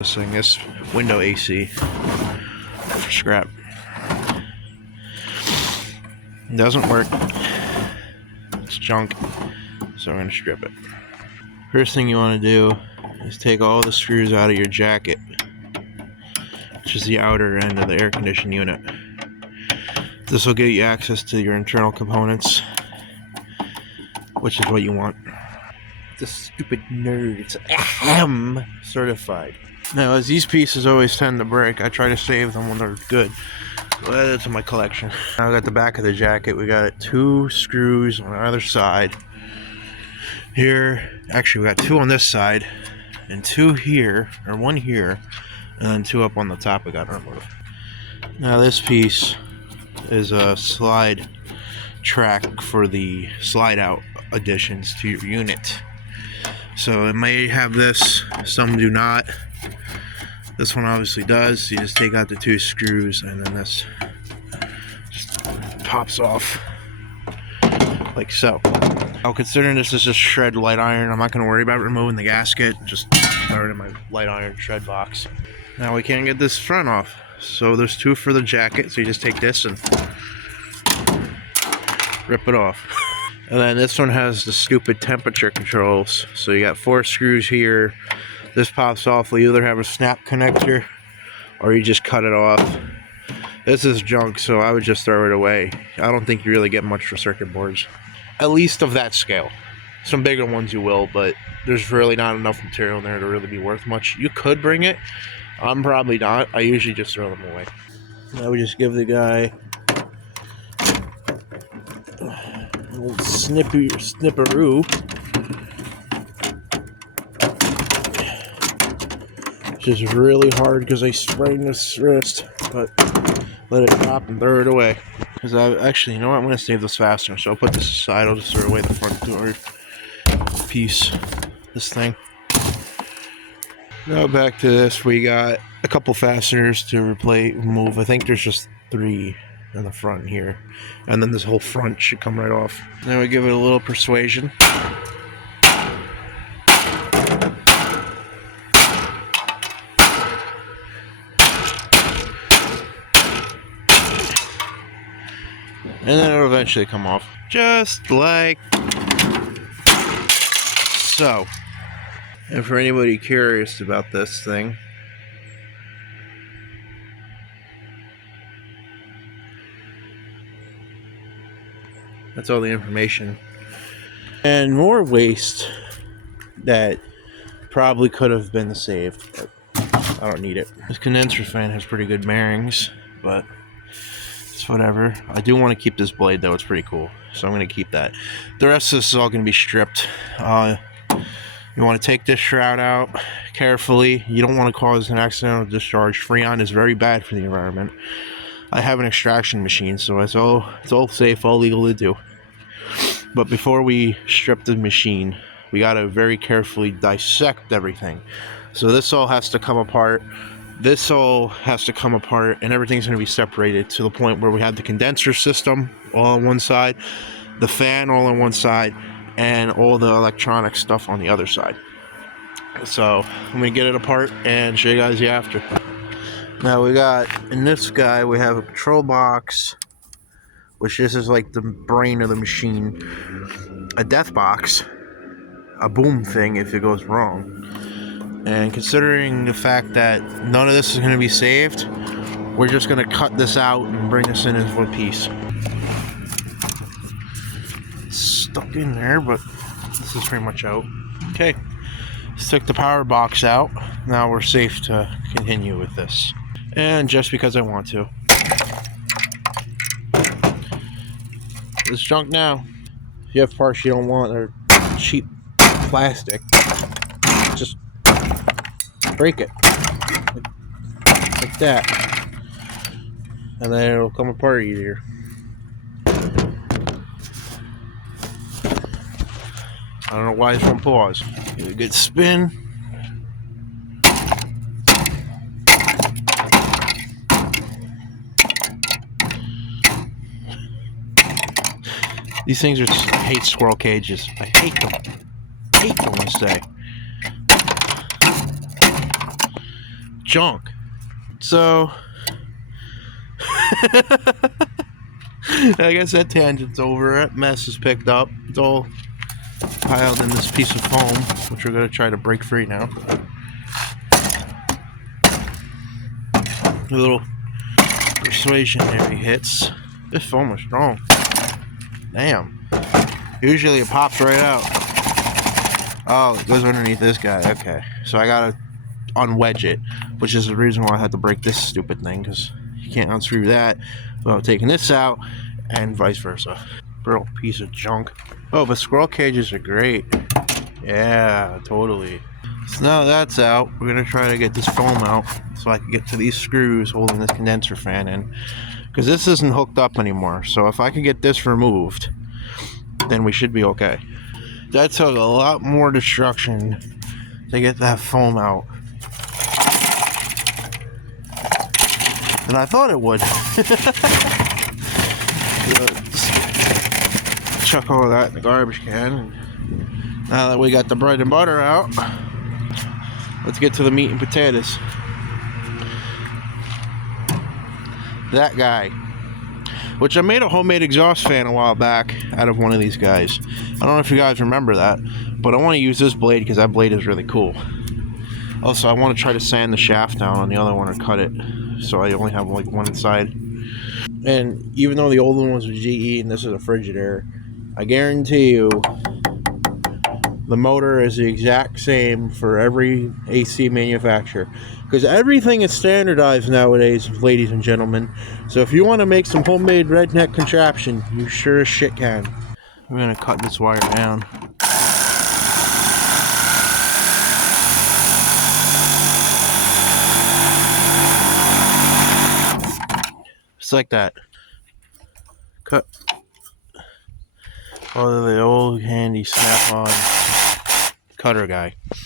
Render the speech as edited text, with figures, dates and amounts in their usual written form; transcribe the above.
This thing, this window AC for scrap. It doesn't work. It's junk, so I'm gonna strip it. First thing you want to do is take all the screws out of your jacket, which is the outer end of the air conditioning unit. This will give you access to your internal components, which is what you want. This stupid nerd, it's ahem certified. Now, as these pieces always tend to break, I try to save them when they're good. So add it to my collection. Now I got the back of the jacket. We got 2 screws on either side. Here, actually we got 2 on this side, and 2 here, or 1 here, and then 2 up on the top we got removed. Now this piece is a slide track for the slide out additions to your unit. So it may have this, some do not. This one obviously does. You just take out the 2 screws and then this just pops off like so. Now, considering this is just shred light iron, I'm not going to worry about removing the gasket. Just throw it in my light iron shred box. Now we can't get this front off. So there's 2 for the jacket. So you just take this and rip it off. And then this one has the stupid temperature controls. So you got 4 screws here. This pops off. You either have a snap connector or you just cut it off. This is junk, so I would just throw it away. I don't think you really get much for circuit boards. At least of that scale. Some bigger ones you will, but there's really not enough material in there to really be worth much. You could bring it. I'm probably not. I usually just throw them away. Now we just give the guy a little snipperoo. Which is really hard because I sprained this wrist, but let it drop and throw it away. Because actually, you know what? I'm going to save this faster, so I'll put this aside. I'll just throw away the front door piece, this thing. Now back to this, we got a couple fasteners to remove. I think there's just 3 in the front here, and then this whole front should come right off. Now we give it a little persuasion. And then it'll eventually come off, just like so. And for anybody curious about this thing, that's all the information. And more waste that probably could have been saved, but I don't need it. This condenser fan has pretty good bearings, but it's whatever. I do want to keep this blade though, it's pretty cool. So I'm going to keep that. The rest of this is all going to be stripped. You want to take this shroud out carefully. You don't want to cause an accidental discharge. Freon is very bad for the environment. I have an extraction machine, so it's all safe, all legal to do. But before we strip the machine, we got to very carefully dissect everything. So this all has to come apart. This all has to come apart, and everything's going to be separated to the point where we have the condenser system all on one side, the fan all on one side, and all the electronic stuff on the other side. So I'm going to get it apart and show you guys the after. Now we got, in this guy, we have a control box, which this is like the brain of the machine, a death box, a boom thing if it goes wrong. And considering the fact that none of this is going to be saved, we're just going to cut this out and bring this in as one piece. It's stuck in there, but this is pretty much out. Okay, let's take the power box out. Now we're safe to continue with this. And just because I want to. It's junk now. If you have parts you don't want, they're cheap plastic, just break it like that, and then it'll come apart easier. I don't know why it's on pause. Give it a good spin. These things are just, I hate squirrel cages. I hate them. I say. junk. So I guess that tangent's over. That mess is picked up. It's all piled in this piece of foam, which we're going to try to break free now. A little persuasion there he hits. This foam is strong. Damn. Usually it pops right out. Oh, it goes underneath this guy. Okay. So I gotta unwedge it, which is the reason why I had to break this stupid thing, because you can't unscrew that without taking this out, and vice versa. Brittle piece of junk. Oh, but squirrel cages are great. Yeah, totally. So now that's out, we're gonna try to get this foam out so I can get to these screws holding this condenser fan in, because this isn't hooked up anymore. So if I can get this removed, then we should be okay. That took a lot more destruction to get that foam out than I thought it would. Chuck all of that in the garbage can. Now that we got the bread and butter out, let's get to the meat and potatoes. That guy, which I made a homemade exhaust fan a while back out of one of these guys. I don't know if you guys remember that, but I want to use this blade because that blade is really cool. Also, I want to try to sand the shaft down on the other one or cut it, so I only have like one inside. And even though the old one was a GE and this is a Frigidaire, I guarantee you the motor is the exact same for every AC manufacturer, because everything is standardized nowadays, ladies and gentlemen. So if you want to make some homemade redneck contraption, you sure as shit can. We're going to cut this wire down. Just like that. Cut. Oh, the old handy snap-on cutter guy.